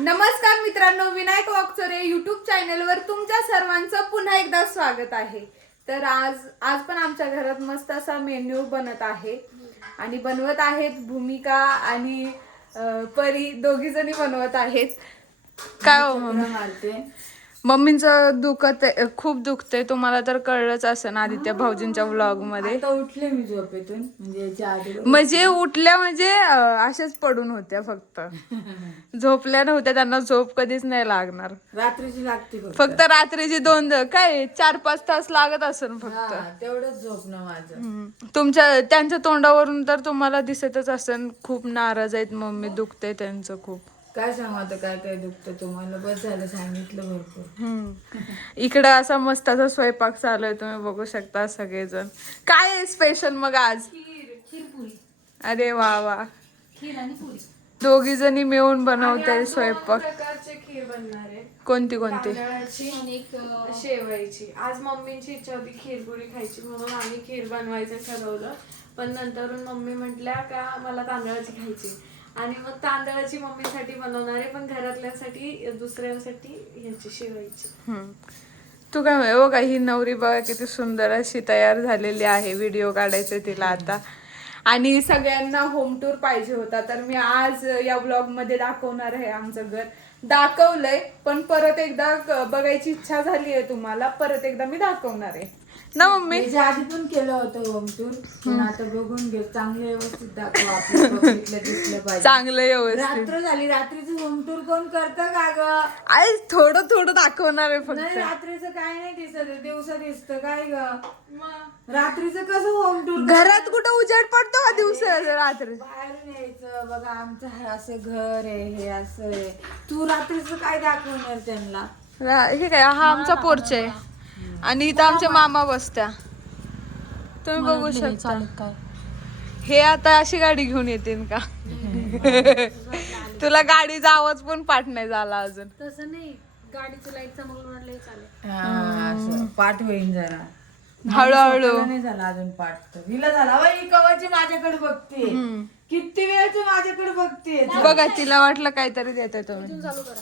नमस्कार मित्रांनो, विनायक वाकचोरे यूट्यूब चॅनलवर तुमच्या सर्वांचं पुन्हा एकदा स्वागत आहे। तर आज पण आमच्या घरात मस्त असा मेन्यू बनत आहे आणि बनवत आहेत भूमिका आणि परी, दोघी जणी बनवत आहेत। काय हो मम्मी? मम्मींचं खूप दुखतंय, तुम्हाला तर कळलंच असेल आदित्य भाऊजींच्या व्लॉग मध्ये। आता उठले मी झोपेतून, म्हणजे उठल्या म्हणजे अशाच पडून होत्या, फक्त झोपल्या नव्हत्या, त्यांना झोप कधीच नाही लागणार। रात्रीची लागते फक्त रात्रीची 4-5 तास लागत असेल फक्त, तेवढंच झोपणं माझं। त्यांच्या तोंडावरून तर तुम्हाला दिसतच असेल खूप नाराज आहेत मम्मी, दुखते त्यांचं खूप। काय सांगू आता, काय काय दुखतं तुम्हाला, बस झालं सांगितलं भरपूर। इकडं असा मस्त असा स्वयंपाक चालू आहे, तुम्ही बघू शकता सगळेजण। काय आहे स्पेशल मग आज? खीर पुरी। अरे वा वा, खीर आणि पुरी दोघी जणी मिळून बनवते स्वयंपाक। प्रकारचे खीर बनणार आहे, कोणती? तांदळाची आणि एक शेवयाची। आज मम्मींची इच्छा होती खीरपुरी खायची, म्हणून आम्ही खीर बनवायचं ठरवलं। पण नंतरून मम्मी म्हटल्या का मला तांदळाची खायची, आणि मग तांदळाची मम्मीसाठी बनवणार आहे, पण घरातल्यांसाठी दुसऱ्यांसाठी ह्याची शेवयाची। तू काय बघा, ही नवरी बघा किती सुंदर अशी तयार झालेली आहे, व्हिडिओ काढायचे तिला आता। आणि सगळ्यांना होम टूर पाहिजे होता, तर मी आज या व्लॉग मध्ये दाखवणार आहे। आमचं घर दाखवलंय, पण परत एकदा बघायची इच्छा झाली आहे तुम्हाला, परत एकदा मी दाखवणार आहे ना मम्मी। याच्या आधी पण केलं होतं होम टूर, पण आता बघून घे, चांगलं व्यवस्थित दाखव, आपल्या पब्लिकला दिसलं पाहिजे चांगलं व्यवस्थित। रात्र झाली, रात्रीचं होम टूर कोण करतं का ग? आई थोडं थोडं दाखवणार आहे नाही, फक्त। रात्रीचं काय नाही दिसत, दिवसा दिसतं काय ग? रात्रीचं कसं होम टूर? घरात कुठं उजेड पडतो का दिवसा रात्री? बाहेरून यायचं, बघा आमचं हे असं घर आहे, हे असं आहे, तू रात्रीचं काय दाखवणार त्यांना? हे काय, हा आमचा पोर्च आहे आणि इथं आमचे मामा बसत्या, तुम्ही बघू शकता। काय हे आता अशी गाडी घेऊन येतील का? तुला गाडीचा आवाज पण पाठ नाही झाला अजून। तसं नाही, गाडीचं लाईट चमकलं म्हटलं चालेल। असं पाठ होईन जरा हळूहळू स्वतःला नाही झाला अजून पाठ, तर हिला झाला बाई, ही कवाची माझ्याकडे बघते, किती वेळची माझ्याकडे बघते। बघा, तिला वाटलं काहीतरी देताय तुम्ही। चालू करा।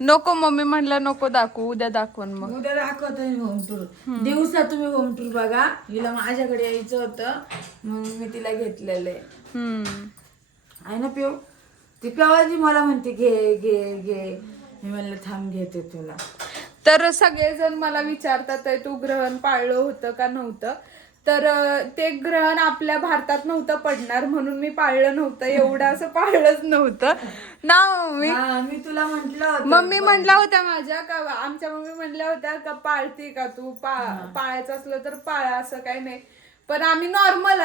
नको, मम्मी म्हणलं नको दाखवू, उद्या दाखवून मग। उद्या दाखवतोय होम टूर, दिवसा तुम्ही होम टूर बघा। हिला माझ्याकडे यायचं होतं म्हणून मी तिला घेतलेलं आहे ना पिऊ। ती पिवाजी मला म्हणते घे घे घे, मी म्हणलं थांब घेते तुला। तर सगळेजण मला विचारतात तू ग्रहण पाळलं होतं का नव्हतं, तर ते ग्रहण आपल्या भारतात नव्हतं पडणार म्हणून मी पाळलं नव्हतं, एवढं असं पाळलंच नव्हतं ना मम्मी। मी तुला म्हंटल, मम्मी म्हणल्या होत्या माझ्या का, आमच्या मम्मी म्हणल्या होत्या का पाळते का तू, पाळायचं असलं तर पाळा, असं काही नाही। पण आम्ही नॉर्मल,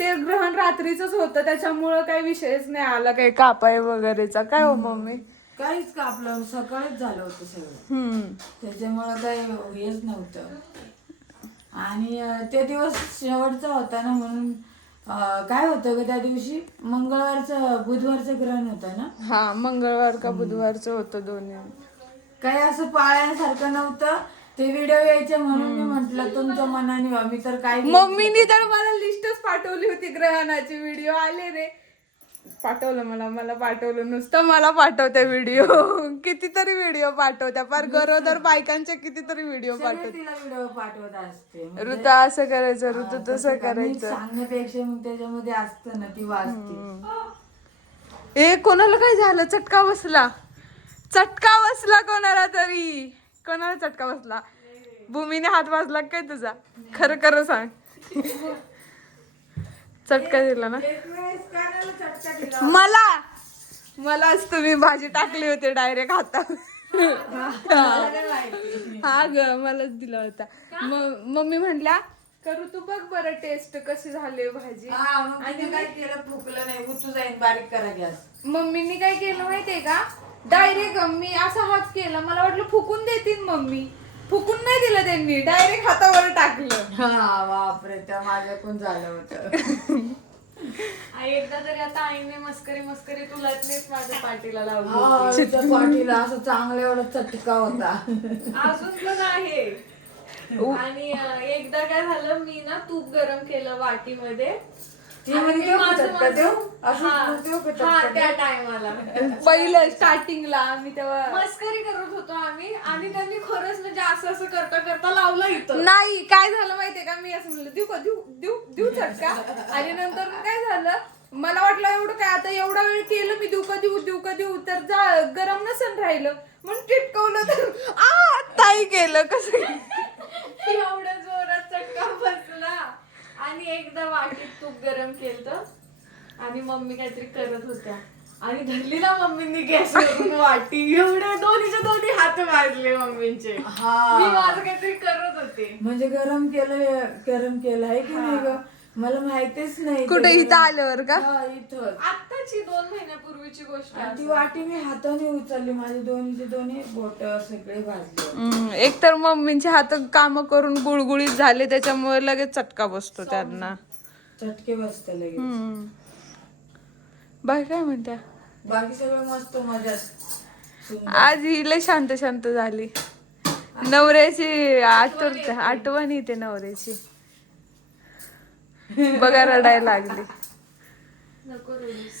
ते ग्रहण रात्रीच होतं, त्याच्यामुळं काही विषयच नाही आला काही कापाय वगैरेचा। काय हो मम्मी? काहीच का, आपलं सकाळीच झालं होतं सगळं, त्याच्यामुळं काही हेच नव्हतं। आणि ते दिवस शेवटचा होता ना, म्हणून काय होतं ग त्या दिवशी, बुधवारचं ग्रहण होतं ना? हा, मंगळवार का बुधवारचं होतं, दोन्ही। काही असं पाळण्यासारखं नव्हतं, ते व्हिडिओ यायचे म्हणून मी म्हंटल तुमच्या मनाने व्हा, मी तर काय। मम्मीनी तर मला लिस्टच पाठवली होती, ग्रहणाचे व्हिडिओ आले रे, पाठवलं मला पाठवलं, नुसतं मला पाठवत्या व्हिडिओ, कितीतरी व्हिडिओ पाठवत्या, फार गरोदर बायकांचे कितीतरी व्हिडिओ पाठवत। तिला व्हिडिओ पाठवत असते, ऋतू असं करायचं, ऋतू तसं करायचं, सांगण्यापेक्षा मग त्याच्यामध्ये असतं ना, ती वाचते। ए, कोणाला काय झालं? चटका बसला कोणाला तरी, कोणाला चटका बसला? भूमीने हात वाजला काय तुझा? खरं खरं सांग, चटका दिला ना मलाच तुम्ही भाजी टाकली होती डायरेक्ट हातात। हा ग, मलाच दिला होता। मम्मी म्हणल्या करू तू बघ बरं टेस्ट कशी झाली भाजी, आणि काय केलं, फुकलं नाही, उतू जाईन, बारीक करा गॅस। मम्मीनी काय केलं माहितीये का, डायरेक्ट मी असा हात केला, मला वाटलं फुकून देतील मम्मी, फुकून नाही दिलं त्यांनी, डायरेक्ट हातावर टाकलं। हा बापरे, त्या माझ्याकडून झालं होतं। एकदा तरी आता आईने मस्करी तुलाच माझ्या पाठीला लावली, पाठीला असं चांगलं एवढा चटका होता, अजून पण आहे। आणि एकदा काय झालं, मी ना तूप गरम केलं वाटीमध्ये, ती म्हणजे देऊ का चटका देऊ असं हा, देऊ का हा, चटका त्या देऊ? टायमाला पहिलं स्टार्टिंगला आम्ही तेव्हा मस्करी करत होतो आम्ही आणि त्यांनी खरंच म्हणजे असं असं करता करता लावलं इथं. नाही काय झालं माहितीये का, मी असं म्हणलं देऊ का देऊ देऊ देऊ चटका, आणि नंतर काय झालं, मला वाटलं एवढं काय आता एवढा वेळ केलं मी, देऊ का देऊ तर गरम नसन राहिलं म्हणून टिटकवलं तर ताई केलं कसं. एवढ्या जोरात चटका बसला आणि एकदा वाटीत तूप गरम केलं आणि मम्मी काहीतरी करत होत्या आणि धरली ना मम्मींनी गॅसवरून वाटी, एवढे दोन्ही हात वाजले मम्मींचे. हा. मी माझं काहीतरी करत होते. म्हणजे गरम केलं आहे की नाही ग, मला माहितीच नाही. कुठे ते इथं आल्यावर का? हा, इथं. आत्ताची 2 महिन्यापूर्वीची गोष्ट आणि ती आहे. वाटी मी हाताने उचलली, माझे दोन्ही बोट सगळे भाजले. एक तर मम्मींचे हात काम करून गुळगुळीत झाले, त्याच्यामुळे लगेच चटका बसतो त्यांना. चटके बसते लगेच. बाय काय म्हणत्या, बाकी सगळं मस्त मजात. आज ही लय शांत शांत झाली. नवऱ्याची आठवण येते नवऱ्याची. बघा रडायला लागली. नको रडूस,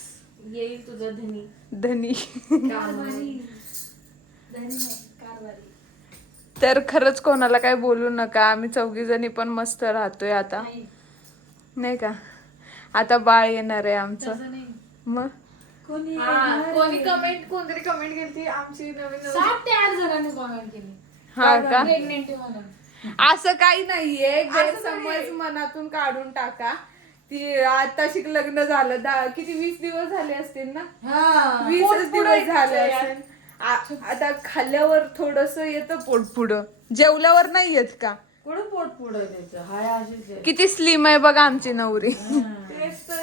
येईल तुझा धनी. धनी. कारभारी तर खरंच कोणाला काय बोलू नका, आम्ही 4 जणी पण मस्त राहतोय आता, नाही का. आता बाळ येणार आहे आमचं. तसं नाही. मग कोणतरी कमेंट केली आमची नवीन 7 ते 8 जणांनी कॉमेंट केली हा का, प्रेग्नेंट म्हणून. असं काही नाहीये, गैरसमज मनातून काढून टाका. ती आता लग्न झालं किती 20 दिवस झाले असतील ना, हा 20 दिवस झाले असतील. आता खाल्ल्यावर थोडस येतं पोट पुढं, जेवल्यावर नाही येत का. कुठं पोट पुढं त्याचं हाय अशीच आहे. किती स्लिम आहे बघा आमची नवरी. तेच तर.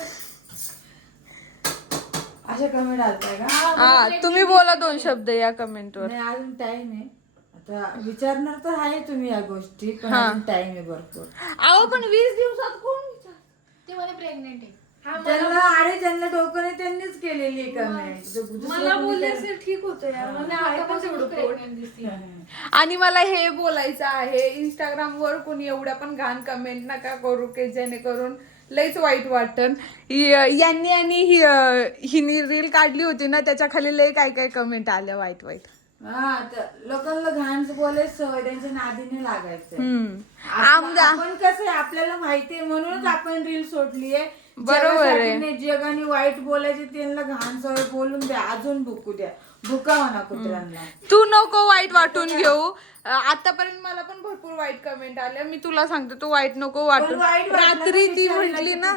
अशा कमेंट आलताय का? हा, तुम्ही बोला 2 शब्द या कमेंट वर. नाही अजून टाइम आहे. आता विचारणार तर आहे तुम्ही या गोष्टी, पण हा. अजून टाइम आहे भरपूर. अहो पण 20 दिवसात कोण विचार. ते म्हणे प्रेग्नेंट आहे. ज्यांना डोकं नाही त्यांनीच केलेली कमेंट. मला बोलले असेल ठीक होतं यार, मला आहे पण तेवढं पोट. प्रेग्नेंट दिसते. आणि मला हे बोलायचं आहे, इंस्टाग्राम वर कोणी एवढ्या पण घाण कमेंट नका करू की जेणेकरून लईच वाईट वाटन. यांनी आणि हिने रील काढली होती ना, त्याच्या खाली लई काय कमेंट आल्या वाईट. हा, तर लोकांना घाण बोलायचं सवय, त्यांच्या नादीने लागायचं. आपण कसं आहे आपल्याला माहितीये म्हणूनच आपण रील सोडलीये. बरोबर आहे. जगासाठी नाही, जगाने वाईट बोलायचे, त्यांना घाण सवय बोलून द्या, अजून भुका म्हणा कुत्र्यांना. तू नको वाईट वाटून घेऊ. आतापर्यंत मला पण भरपूर वाईट कमेंट आल्या. मी तुला सांगते, तू वाईट नको वाटू. रात्री ती म्हटली ना,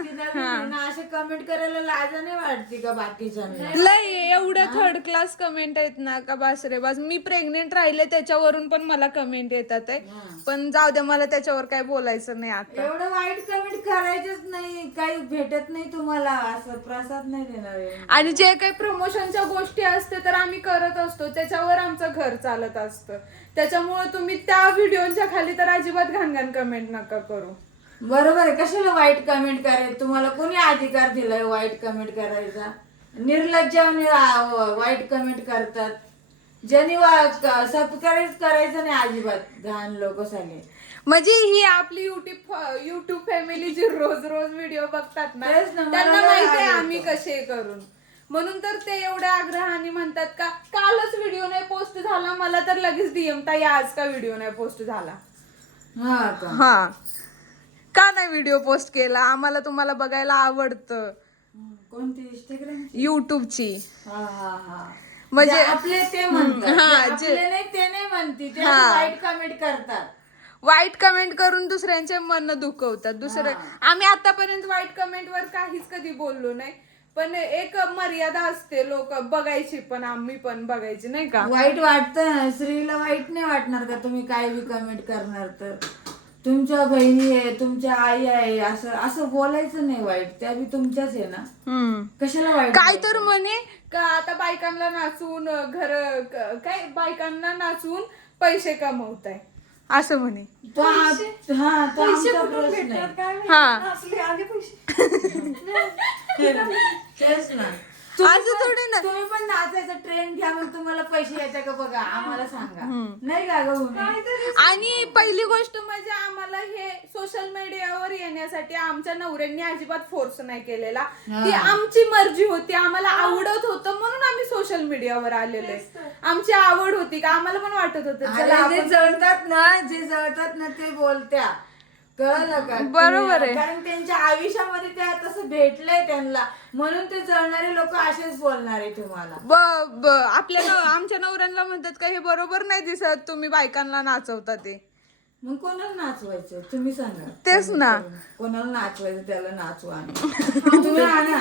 असे कमेंट करायला लाजा नाही वाटते का बाकीच्यांना? लय एवढ्या थर्ड क्लास कमेंट आहेत ना का बास रे बास. मी प्रेग्नेंट राहिले त्याच्यावरून पण मला कमेंट येतात आहे, पण जाऊ द्या, मला त्याच्यावर काय बोलायचं नाही आता. एवढं वाईट कमेंट करायचंच नाही, काही भेटत नाही तुम्हाला, असं प्रसाद नाही देणार आहे. आणि जे काही प्रमोशनच्या गोष्टी असते तर आम्ही करत असतो, त्याच्यावर आमचं घर चालत असतं. त्याच्यामुळे तुम्ही त्या व्हिडिओच्या खाली तर अजिबात घाण कमेंट नका करू. बरोबर आहे. कशाला वाईट कमेंट करायचं? तुम्हाला कोणी अधिकार दिलाय वाईट कमेंट करायचा? निर्लज्जाने वाईट कमेंट करतात. ज्यांनी सबस्क्राईब करायचं नाही अजिबात, घाण लोक झाले. म्हणजे ही आपली युट्यूब फॅमिली जी रोज व्हिडिओ बघतात ना, तेच ना, मला त्यांना माहिती आहे आवडतं. आम्ही कसे करून. म्हणून तर ते एवढ्या आग्रहाने म्हणतात का कालच व्हिडिओ नाही पोस्ट झाला, मला तर लगेच डीएम ताई आज का व्हिडिओ नाही पोस्ट झाला. हा का? हा, का नाही व्हिडिओ पोस्ट केला? आम्हाला तुम्हाला बघायला आवडतं. कोणती इंस्टाग्राम? युट्यूबची. हा. म्हणजे आपले ते म्हणतात, हा, आपले नाही ते नाही म्हणते, ते हा. वाईट कमेंट करतात. वाईट कमेंट करून दुसऱ्यांचे मन दुखवतात. आम्ही आतापर्यंत वाईट कमेंट वर काहीच कधी बोललो नाही, पण एक मर्यादा असते. लोक बघायची, पण आम्ही पण बघायची, नाही का. वाईट वाटतं ना, स्त्रीला वाईट नाही वाटणार का तुम्ही काय बी कमेंट करणार तर? तुमच्या बहिणी आहे, तुमच्या आई आहे, असं बोलायचं नाही वाईट, त्या बी तुमच्याच आहे ना. कशाला वाईट? काय तर म्हणे का आता बायकांना नाचवून बायकांना नाचवून पैसे कमवताय असं म्हणे. तो आमचा प्रश्न आहे. हा. असले आले पैसे. तेच ना. असं थोडी ना. तुम्ही पण नाचायचा ट्रेंड घ्या, मग तुम्हाला पैसे येते का बघा, आम्हाला सांगा. नाही का गं भूमी? आणि पहिली गोष्ट म्हणजे आम्हाला हे सोशल मीडियावर येण्यासाठी आमच्या नवऱ्यांनी अजिबात फोर्स नाही केलेला. ती आमची मर्जी होती, आम्हाला आवडत होतं म्हणून आम्ही सोशल मीडियावर आलेले. आमची आवड होती का, आम्हाला पण वाटत होतं चला अरे जे आपण जळतात ना ते बोलत्या, कळलं का? बरोबर आहे. कारण त्यांच्या आयुष्यामध्ये त्या तसं भेटलंय त्यांना, म्हणून ते जळणारे लोक असेच बोलणार आहे तुम्हाला. आमच्या नवऱ्यांना म्हणतात का हे बरोबर नाही दिसत तुम्ही बायकांना नाचवता ते. मग कोणाला नाचवायचं तुम्ही सांगा. तेच ना. कोणाला नाचवायचं त्याला नाचवा. तुम्ही आणा,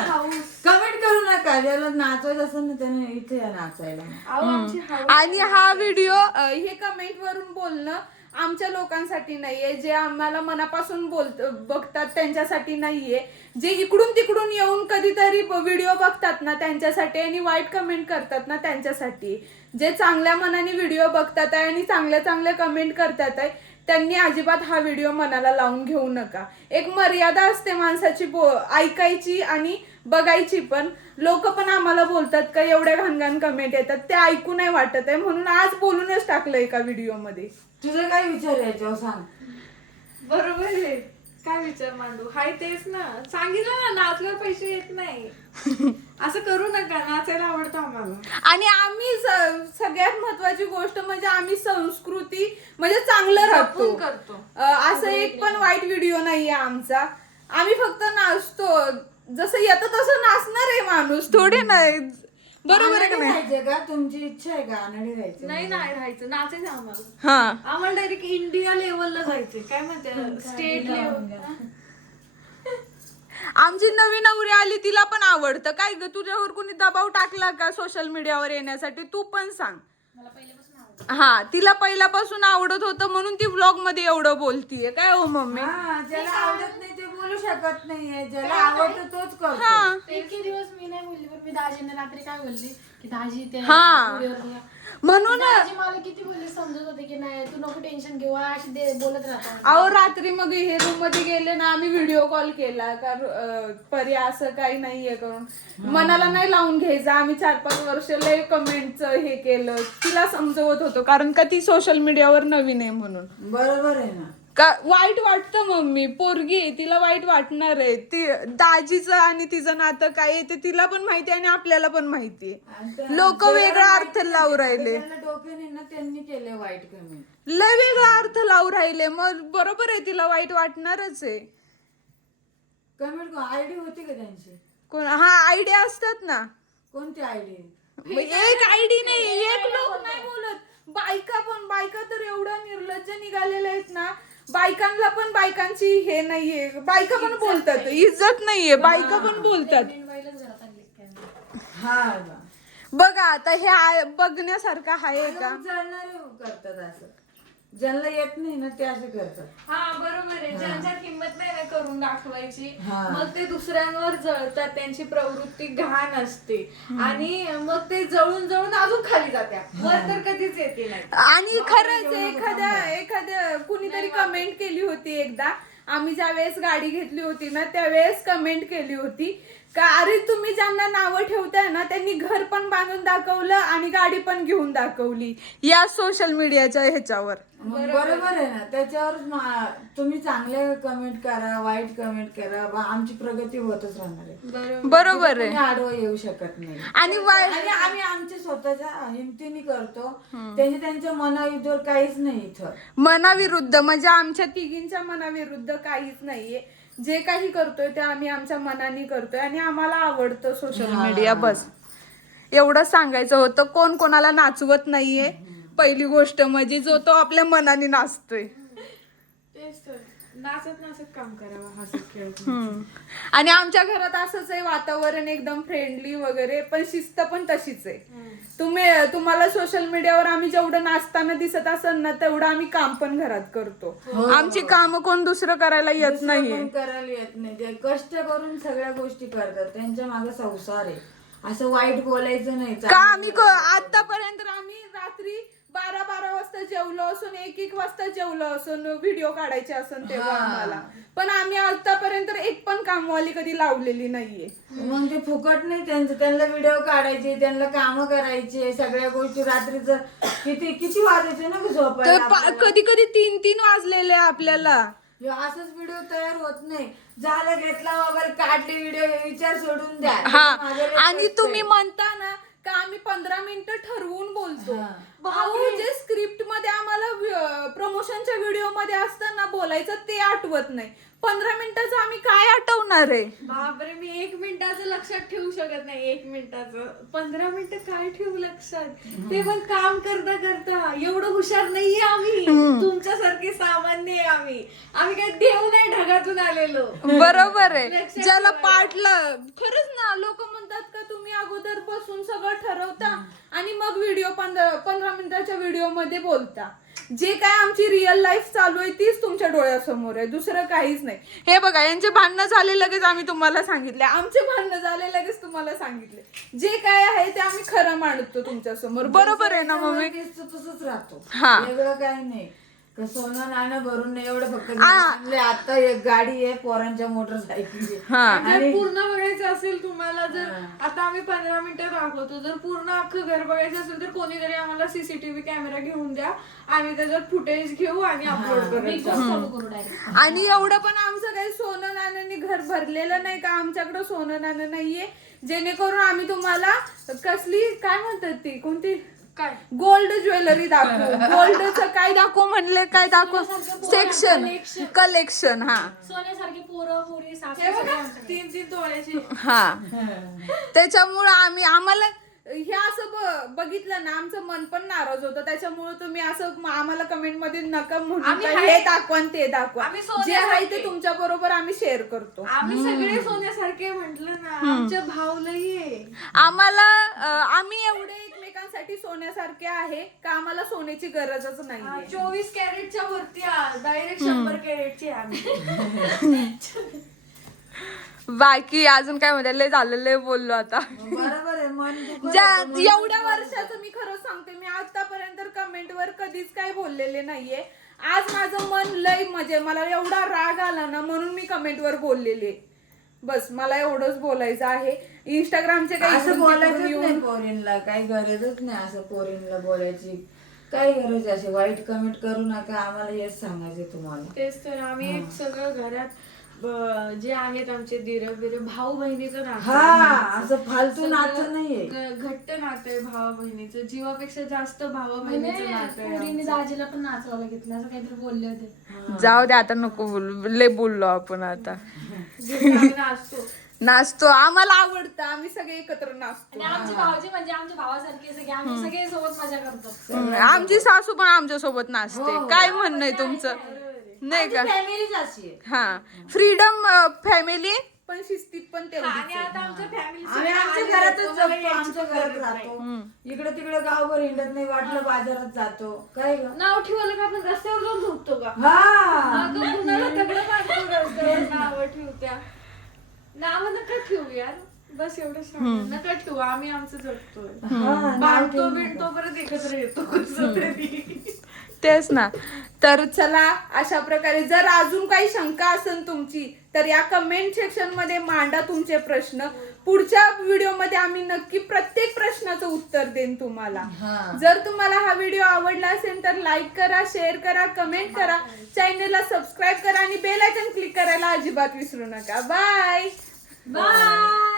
कमेंट करू नका. ज्याला नाचवायचं असेल ना त्याने इथे या नाचायला. आणि हा व्हिडिओ हे कमेंट वरून बोलणं आमच्या लोकांसाठी नाहीये, जे आम्हाला मनापासून बघतात त्यांच्यासाठी नाहीये, जे इकडून तिकडून येऊन कधीतरी व्हिडिओ बघतात ना त्यांच्यासाठी आणि वाईट कमेंट करतात ना त्यांच्यासाठी. जे चांगल्या मनाने व्हिडिओ बघतात आहे आणि चांगल्या चांगल्या कमेंट करतात आहे त्यांनी अजिबात हा व्हिडिओ मनाला लावून घेऊ नका. एक मर्यादा असते माणसाची ऐकायची आणि बघायची. पण लोक पण आम्हाला बोलतात का एवढ्या घाणघाण कमेंट येतात, ते ऐकू नाही वाटत आहे म्हणून आज बोलूनच टाकलं एका व्हिडिओ मध्ये. तुझं काय विचार याच्यावर सांग. बरोबर आहे, काय विचार मांडू? हाय तेच ना, सांगितलं ना नाचल्यावर पैसे येत नाही. असं करू नका, नाचायला आवडतं आम्हाला. आणि आम्ही सगळ्यात महत्वाची गोष्ट म्हणजे आम्ही संस्कृती म्हणजे चांगलं राहतो करतो. असं एक पण वाईट व्हिडिओ नाहीये आमचा. आम्ही फक्त नाचतो, जसं येतं तसं नाचणार आहे माणूस, थोडे नाही. बरोबर आहे का नाही? राहायचं का? तुमची इच्छा आहे का आनंदी राहायचं? नाही राहायचं, नाचायचं आम्हाला. हा, आम्हाला डायरेक्ट इंडिया लेवलला जायचंय. काय म्हणते, स्टेट लेवल. आमची नवी नवरी आली तिला पण आवडतं काय ग? तुझ्यावर कोणी दबाव टाकला का सोशल मीडियावर येण्यासाठी? तू पण सांग. मला पहिल्यापासून आवडतं. हा, तिला पहिल्यापासून आवडत होतं म्हणून ती व्लॉग मध्ये एवढं बोलतीये. काय हो मम्मी? हा, ज्याला आवडत नाही ते बोलू शकत नाहीये, ज्याला आवडतं तोच करतो. हा, इतके दिवस मी नाही बोलली, पण मी दाजींना रात्री काय बोलली की दाजी ते हा. व्हिडिओवर बघा. म्हणून दाजी मला किती बोलले, समजत होते की नाही तू नको टेन्शन घेऊ, अशी बोलत राहतो. अहो रात्री मग हे रूम मध्ये गेले ना, आम्ही व्हिडिओ कॉल केला का पर्याय असं काही नाहीये करून मनाला नाही लावून घ्यायचं. आम्ही 4-5 वर्ष लय कमेंटचं हे केलं, तिला समजवत होतो कारण का ती सोशल मीडियावर नवीन आहे म्हणून. बरोबर आहे ना. का वाईट वाटतं मम्मी, पोरगी आहे, तिला वाईट वाटणार आहे. ती दाजीचं आणि तिचं नातं काय आहे ते तिला पण माहिती आणि आपल्याला पण माहिती आहे. लोक वेगळा अर्थ लावून राहिले, डोक्याने ना त्यांनी केले वाईट कमेंट, लय वेगळा अर्थ लावून राहिले. मग बरोबर आहे, तिला वाईट वाटणारच आहे. कमेंट आयडी होती का त्यांची? कोण? हा, आयडिया असतात ना. कोणती आयडी? एक आयडी नाही, एक लोक नाही बोलत. बायका तर एवढ्या निर्लज्ज निघालेल्या आहेत ना, बायकांना पण बायकांची हे नाहीये, बायका पण बोलतात, इज्जत नाहीये, बायका पण बोलतात. घरात आणले काय. हा, बघा आता हे बघण्यासारखं आहे का? जळणारे करतात असं, ज्यांना येत नाही ना ते असं करतात. हा बरोबर आहे, ज्यांच्यात हिंमत नाही ना करून दाखवायची, हा. मग ते दुसऱ्यांवर जळतात. त्यांची प्रवृत्ती घाण असते आणि मग ते जळून जळून अजून खाली जात्या, वर तर कधीच येते नाही. आणि खरंच एखाद्या कुणीतरी कमेंट केली होती एकदा, आम्ही ज्या वेळेस गाडी घेतली होती ना त्यावेळेस कमेंट केली होती का अरे तुम्ही ज्यांना नावं ठेवताय ना त्यांनी घर पण बांधून दाखवलं आणि गाडी पण घेऊन दाखवली या सोशल मीडियाच्या ह्याच्यावर. बरोबर आहे ना. त्याच्यावर तुम्ही चांगले कमेंट करा, वाईट कमेंट करा, आमची प्रगती होतच राहणार आहे. बरोबर आहे. आडवं येऊ शकत नाही. आणि आम्ही आमच्या स्वतःच्या हिमतीने करतो, त्यांच्या मनाविरुद्ध काहीच नाही इथं. मनाविरुद्ध म्हणजे आमच्या तिघींच्या मनाविरुद्ध काहीच नाहीये. जे काही करतोय ते आम्ही आमच्या मनाने करतोय आणि आम्हाला आवडतं सोशल मीडिया. बस एवढं सांगायचं होतं. कोण कोणाला नाचवत नाहीये. पहिली गोष्ट म्हणजे जो तो आपल्या मनाने नाचतोय. तेच तर, नाचत काम करावं, हसत खेळत. आणि आमच्या घरात असंच आहे वातावरण, एकदम फ्रेंडली वगैरे, पण शिस्त पण तशीच आहे. तुम्हाला सोशल मीडियावर आम्ही जेवढं नाचताना दिसत असेल ना तेवढं आम्ही काम पण घरात करतो. आमची काम कोण दुसरं करायला येत नाहीये. करायला येत नाही, ते कष्ट करून सगळ्या गोष्टी करतात. त्यांच्या मागे संसार आहे, असं वाईट बोलायचं नाही का आम्ही आतापर्यंत आम्ही रात्री 12-12 वाजता जेवलो असून 1-1 वाजता जेवलो असून व्हिडिओ काढायचे असून तेव्हा आम्हाला, पण आम्ही आतापर्यंत एक पण कामवाली कधी लावलेली नाहीये. मग ते फुकट नाही त्यांना व्हिडिओ काढायचे, त्यांना काम करायचे, सगळ्या गोष्टी रात्रीचं किती वाजायचे ना झोपायला. कधी कधी 3-3 वाजलेले आपल्याला. असंच व्हिडिओ तयार होत नाही. झालं, घेतला मोबाईल, काढले व्हिडिओ, विचार सोडून द्या. आणि तुम्ही म्हणता ना का आम्ही 15 मिनिटं ठरवून बोलतो. भाऊ जे स्क्रिप्ट मध्ये आम्हाला प्रमोशनच्या व्हिडिओ मध्ये असताना बोलायचं ते आठवत नाही. 15 मिनिटाचं आम्ही काय आठवणार आहे. बापरे, मी 1 मिनिटाचं लक्षात ठेवू शकत नाही. 1 मिनिटाचं 15 मिनिटं काय ठेवू लक्षात, ते पण काम करता करता. एवढं हुशार नाहीये आम्ही, तुमच्यासारखे सामान्य आहे आम्ही काही देव नाही ढगातून आलेलो. बरोबर आहे. ज्याला पाटलं खरंच ना, लोक म्हणतात का तुम्ही अगोदर बसून सगळं ठरवता आणि मग व्हिडिओ 15 मिनिटाच्या व्हिडिओ मध्ये बोलता. जे काय आमची रिअल लाईफ चालू आहे तीच तुमच्या डोळ्यासमोर आहे, दुसरं काहीच नाही. हे बघा, यांचे भांडणं झाले लगेच आम्ही तुम्हाला सांगितले, आमचे भांडणं झाले लगेच तुम्हाला सांगितले. जे काय आहे ते आम्ही खरं मांडतो तुमच्या समोर. बरोबर आहे ना मम्मी? तसंच राहतो, हा. वेगळं काही नाही. सोनं नाणं भरून नाही, एवढं फक्त आता एक गाडी आहे, पोरांच्या मोटरसायकल. जर पूर्ण बघायचं असेल तुम्हाला, जर आता आम्ही 15 मिनिटं दाखवतो, जर पूर्ण अख्खं घर बघायचं असेल तर कोणीतरी आम्हाला सीसीटीव्ही कॅमेरा घेऊन द्या, आम्ही त्याच्यात फुटेज घेऊ आणि अपलोड करू. आणि एवढं पण आमचं काही सोनं नाण्याने घर भरलेलं नाही का, आमच्याकडं सोनं नाणं नाहीये जेणेकरून आम्ही तुम्हाला कसली काय म्हणतात ती कोणती काय गोल्ड ज्वेलरी दाखवू. गोल्डचं काय दाखवू म्हणले, काय दाखवू, सेक्शन कलेक्शन. हा, सोन्यासारखे पोरं पोरी हे बघा, 3-3 तोळ्याची. हा. त्याच्यामुळं आम्हाला हे असं बघितलं ना आमचं मन पण नाराज होतं. त्याच्यामुळे तुम्ही असं आम्हाला कमेंट मध्ये नका म्हणून हे दाखवा आणि ते दाखवा. जे आहे ते तुमच्या बरोबर आम्ही शेअर करतो. आम्ही सगळे सोन्यासारखे म्हंटल ना, आमच्या भाव नाहीये. आम्ही एवढे एकमेकांसाठी सोन्यासारखे आहे का आम्हाला सोन्याची गरजच नाही. 24 कॅरेटच्या वरती डायरेक्ट 100 कॅरेटची आम्ही. बाकी अजून काय म्हणते, लय झालं, लय बोललो आता. बरोबर आहे. मन एवढ्या वर्षाचं मी खरं सांगते, मी आतापर्यंत कमेंटवर कधीच काय बोललेले नाहीये. आज माझं मन लय म्हणजे मला एवढा राग आला ना म्हणून मी कमेंटवर बोललेले. बस मला एवढंच बोलायचं आहे. इंस्टाग्रामचे काही असं बोलायचं नाही पोरींना, काही गरजच नाही असं पोरींना बोलायची. काही गरज असे वाईट कमेंट करू नका, आम्हाला हेच सांगायचे तुम्हाला. तेच तर, आम्ही एक सगळं घरात जे आहेत आमचे धीर भाऊ बहिणीचं नातं, असं फालतू नातं नाहीये, घट्ट नातं आहे भावा बहिणीचं. जीवापेक्षा जास्त भावा बहिणीचं नातं आहे. दाजीला पण नाचवायला घेतलं असं काहीतरी बोलले होते. जाऊ दे आता, नको बोलू, लय बोललो आपण आता. आम्ही नाचतो, आम्हाला आवडतं, आम्ही सगळे एकत्र नाचतो. आणि आमचे भाऊजी म्हणजे आमच्या भावासारखे सगळे, आम्ही सगळे सोबत मजा करतो. आमची सासू पण आमच्या सोबत नाचते. काय म्हणणं आहे तुमचं, नाही का? फॅमिलीच अशी आहे. हा, फ्रीडम फॅमिली पण शिस्तीत पण आणि तेवढीच. आता आमच्या फॅमिली आम्ही आमच्या घरातच जगतो, आमच्या घरात राहतो. इकडे तिकडे गावभर हिंडत नाही, वाटलं बाजारात जातो. काय ग नाव ठेवायला का आपण रस्त्यावर जाऊन झोपतो का? हा, कुणाला दगड मारतो रस्त्यावर, नाव ठेवत्या. नाव नका ठेवू यार, बस एवढं सांग, नका ठेवू. आम्ही आमचं जगतोय, बांधतो बिणतो परत एकत्र येतो कसं तरी. तेच ना. तर चला, अशा प्रकारे जर अजून काही शंका असेल तुमची तर या कमेंट सेक्शन मध्ये मांडा तुमचे प्रश्न. पुढच्या व्हिडिओ मध्ये आम्ही नक्की प्रत्येक प्रश्नाचं उत्तर देईन तुम्हाला. जर तुम्हाला हा व्हिडिओ आवडला असेल तर लाईक करा, शेअर करा, कमेंट करा, चॅनलला सबस्क्राईब करा आणि बेल आयकॉन क्लिक करायला अजिबात विसरू नका. Bye bye.